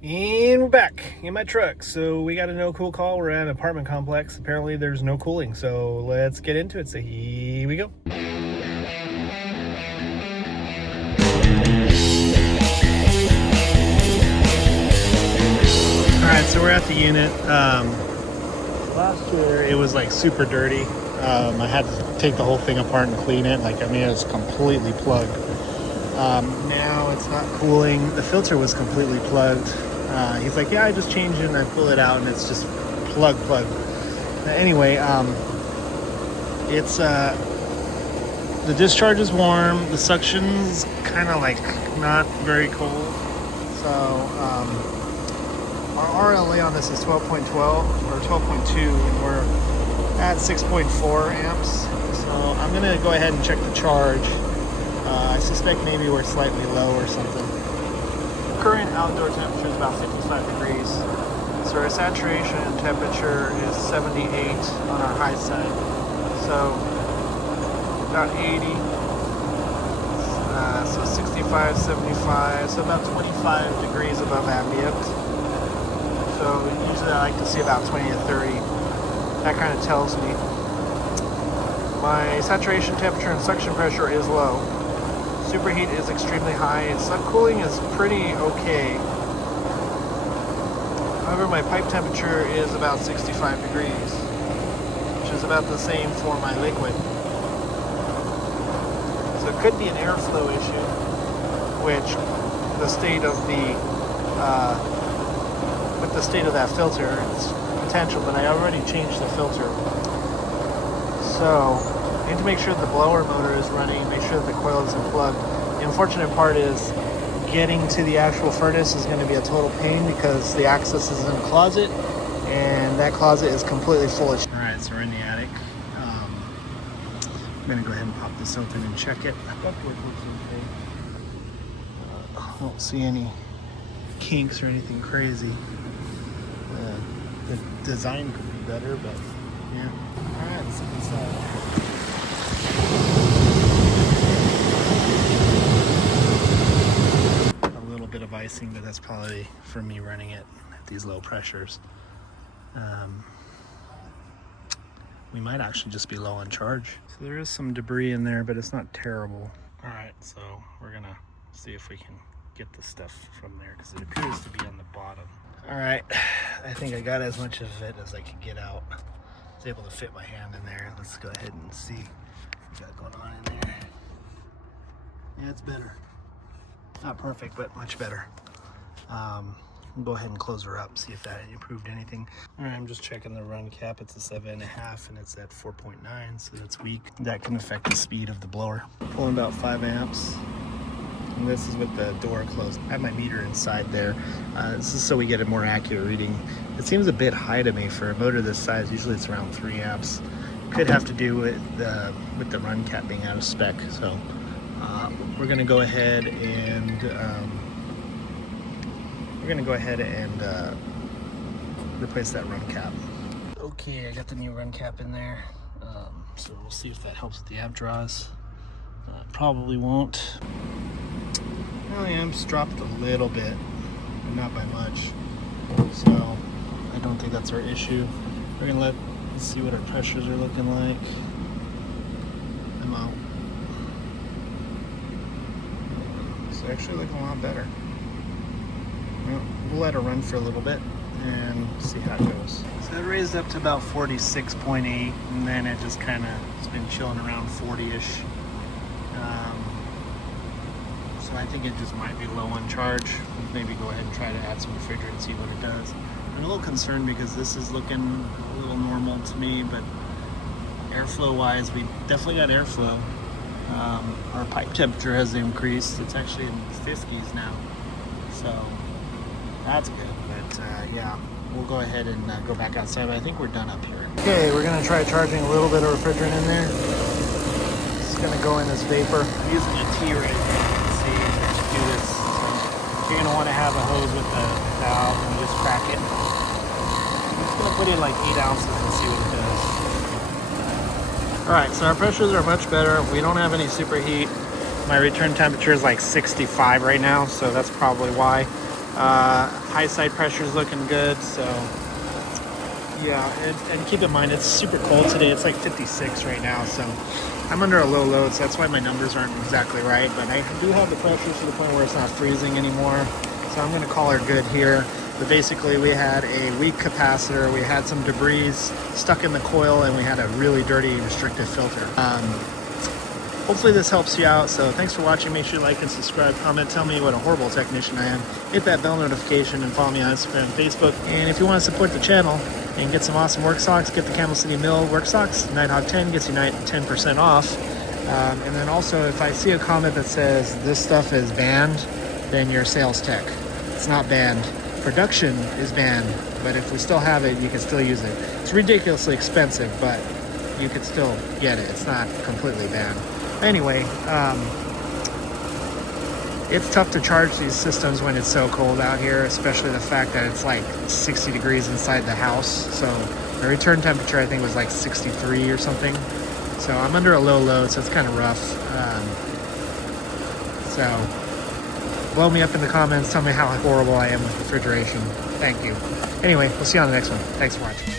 And we're back in my truck. So we got a no cool call. We're at an apartment complex. Apparently there's no cooling. So let's get into it. So here we go. Alright, so we're at the unit. Last year it was like super dirty. I had to take the whole thing apart and clean it. It was completely plugged. Now it's not cooling. The filter was completely plugged. He's like, yeah, I just changed it and I pull it out and it's just plugged. Anyway, it's the discharge is warm. The suction's kind of like not very cold. So our RLA on this is 12.12 or 12.2, and we're at 6.4 amps. So I'm gonna go ahead and check the charge. I suspect maybe we're slightly low or something. Current outdoor temperature is about 55 degrees. So our saturation temperature is 78 on our high side. So about 80. So 65, 75, so about 25 degrees above ambient. So usually I like to see about 20 to 30. That kind of tells me. My saturation temperature and suction pressure is low. Superheat is extremely high. Subcooling is pretty okay. However, my pipe temperature is about 65 degrees, which is about the same for my liquid. So it could be an airflow issue, which the state of with the state of that filter, it's potential, but I already changed the filter. So I need to make sure the blower motor is running, make sure that the coil is unplugged. The unfortunate part is getting to the actual furnace is going to be a total pain because the access is in a closet, and that closet is completely full of shit. Alright, so we're in the attic. I'm going to go ahead and pop this open and check it. Ductwork looks okay. I don't see any kinks or anything crazy. The design could be better, but yeah. Alright, let's look inside. A little bit of icing, but that's probably for me running it at these low pressures. We might actually just be low on charge. So there is some debris in there, but it's not terrible. Alright, so we're gonna see if we can get the stuff from there because it appears to be on the bottom. Alright, I think I got as much of it as I could get out. I was able to fit my hand in there. Let's go ahead and see what we got going on in there. Yeah, it's better. Not perfect, but much better. We'll go ahead and close her up, see if that improved anything. Alright, I'm just checking the run cap. It's a 7.5 and it's at 4.9, so that's weak. That can affect the speed of the blower. Pulling about 5 amps. And this is with the door closed. I have my meter inside there. This is so we get a more accurate reading. It seems a bit high to me for a motor this size. Usually it's around 3 amps. Could have to do with the run cap being out of spec. So we're gonna go ahead and replace that run cap. Okay, I got the new run cap in there. So we'll see if that helps with the amp draws. Probably won't. Well, the amps dropped a little bit, but not by much. So I don't think that's our issue. We're gonna let's see what our pressures are looking like. I'm out. It's actually looking a lot better. Well, we'll let it run for a little bit and see how it goes. So it raised up to about 46.8, and then it just kind of, it's been chilling around 40-ish. So I think it just might be low on charge. Maybe go ahead and try to add some refrigerant and see what it does. I'm a little concerned because this is looking a little normal to me, but airflow wise, we definitely got airflow. Our pipe temperature has increased. It's actually in the 50s now. So that's good, but yeah, we'll go ahead and go back outside, but I think we're done up here. Okay, we're gonna try charging a little bit of refrigerant in there. It's gonna go in as vapor. I'm using a T right now. Do this. So you're going to want to have a hose with the valve and just crack it. I'm just going to put in like 8 ounces and see what it does. Alright, so our pressures are much better. We don't have any superheat. My return temperature is like 65 right now, so that's probably why. High side pressure is looking good, so yeah. And keep in mind, it's super cold today. It's like 56 right now, so I'm under a low load, so that's why my numbers aren't exactly right. But I do have the pressure to the point where it's not freezing anymore, so I'm going to call her good here. But basically, we had a weak capacitor, we had some debris stuck in the coil, and we had a really dirty restrictive filter. Hopefully this helps you out. So thanks for watching. Make sure you like and subscribe, comment, tell me what a horrible technician I am. Hit that bell notification and follow me on Instagram and Facebook. And if you want to support the channel and get some awesome work socks, get the Camel City Mill work socks. Nighthawk 10 gets you 10% off. And then also, if I see a comment that says this stuff is banned, then you're sales tech. It's not banned. Production is banned, but if we still have it, you can still use it. It's ridiculously expensive, but you can still get it. It's not completely banned. Anyway, it's tough to charge these systems when it's so cold out here, especially the fact that it's like 60 degrees inside the house. So my return temperature, I think, was like 63 or something. So I'm under a low load, so it's kind of rough. So blow me up in the comments. Tell me how horrible I am with refrigeration. Thank you. Anyway, we'll see you on the next one. Thanks for watching.